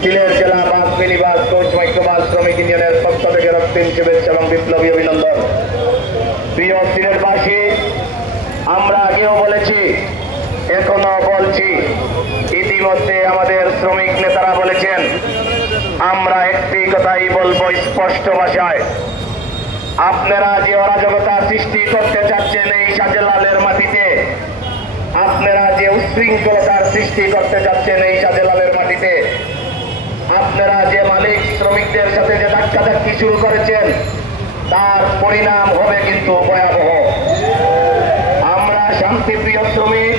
সিলেট জেলা bus minibus coach microbus শ্রমিক ইউনিয়নের পক্ষ থেকে রক্তিম শুভেচ্ছা এবং বিপ্লবী অভিনন্দন। প্রিয় সিলেটবাসী, আমরা আগেও বলেছি, এখনো বলছি, ইতিমধ্যে আমাদের শ্রমিক নেতারা বলেছেন, আমরা একটি কথাই বলবো স্পষ্ট ভাষায়, আপনারা যে অরাজকতা সৃষ্টি করতে চাচ্ছেন এই শাহজালালের মাটিতে, আপনারা যে উশৃঙ্খলতার সৃষ্টি করতে যাচ্ছেন এই শাহজালালের মাটিতে, আপনারা যে মালিক শ্রমিকদের সাথে যে ধাক্কাধাক্কি শুরু করেছেন, তার পরিণাম হবে কিন্তু ভয়াবহ। আমরা শান্তিপ্রিয় শ্রমিক,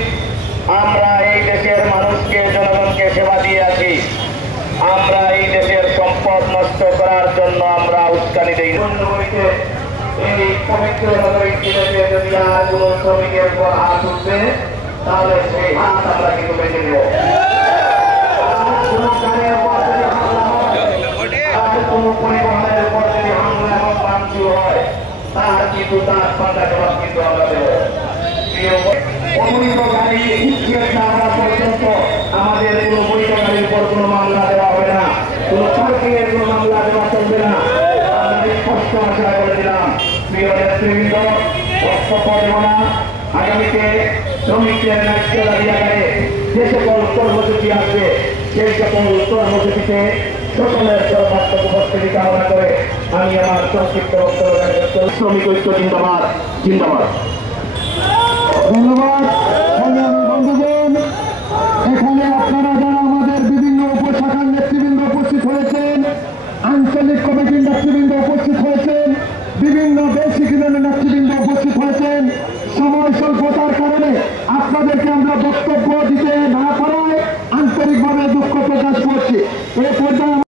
আমরা এই দেশের মানুষকে, জনগণকে সেবা দিয়ে আছি। আমরা এই দেশের সম্পদ নষ্ট করার জন্য আমরা উস্কানি দেই। এই পবিত্র যদি আর কোন শ্রমিকের উপর হাত উঠবে, তাহলে সেই হাত আমরা কিন্তু বেঁচে নেব। কোন পরিবহনের উপর যদি হামলা এবং ভাঙচুর হয়, তার কিন্তু তার পাল্টা জবাব কিন্তু আমরা দেব। অবৈধ গাড়ি উচ্ছেদ না হওয়া পর্যন্ত আমাদের কোন বৈধ গাড়ির উপর কোন মামলা দেওয়া হবে না, কোন পার্কিং এর কোন মামলা দেওয়া চলবে না। আমরা স্পষ্ট ভাষায় বলে দিলাম, প্রিয় নেতৃবৃন্দ, বক্তব্য দেব না। আগামীতে শ্রমিকদের ন্যায্য দাবি আদায়ে যে সকল কর্মসূচি আসবে, সেই সকল কর্মসূচিতে সকলের সর্বাত্মক উপস্থিতি কামনা করে আমি আমার সংক্ষিপ্ত বক্তব্য। শ্রমিক ঐক্য জিন্দাবাদ, জিন্দাবাদ। ধন্যবাদ বন্ধুগণ। এখানে আপনারা যারা আমাদের বিভিন্ন উপশাখার নেতৃবৃন্দ উপস্থিত হয়েছেন, আঞ্চলিক কমিটির নেতৃবৃন্দ উপস্থিত হয়েছেন, বিভিন্ন বেসিক ইউনিয়নের নেতৃবৃন্দ উপস্থিত হয়েছেন, সময় স্বল্পতার কারণে আপনাদেরকে আমরা বক্তব্য দিতে না পারায় আন্তরিকভাবে দুঃখ প্রকাশ করছি। এ পর্যায়ে